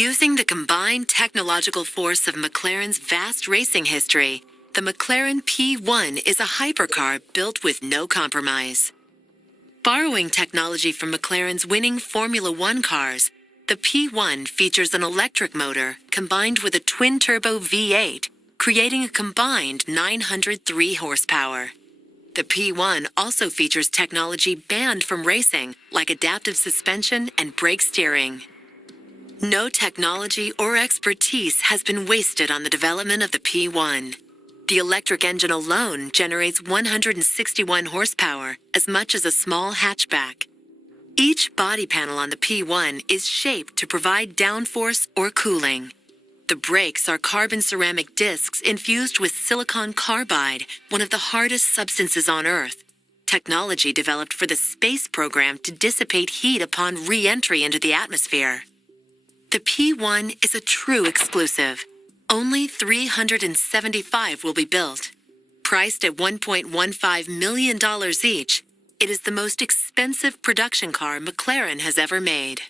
Using the combined technological force of McLaren's vast racing history, the McLaren P1 is a hypercar built with no compromise. Borrowing technology from McLaren's winning Formula One cars, the P1 features an electric motor combined with a twin-turbo V8, creating a combined 903 horsepower. The P1 also features technology banned from racing, like adaptive suspension and brake steering. No technology or expertise has been wasted on the development of the P1. The electric engine alone generates 161 horsepower, as much as a small hatchback. Each body panel on the P1 is shaped to provide downforce or cooling. The brakes are carbon ceramic discs infused with silicon carbide, one of the hardest substances on Earth. Technology developed for the space program to dissipate heat upon re-entry into the atmosphere. The P1 is a true exclusive. Only 375 will be built. Priced at $1.15 million each, it is the most expensive production car McLaren has ever made.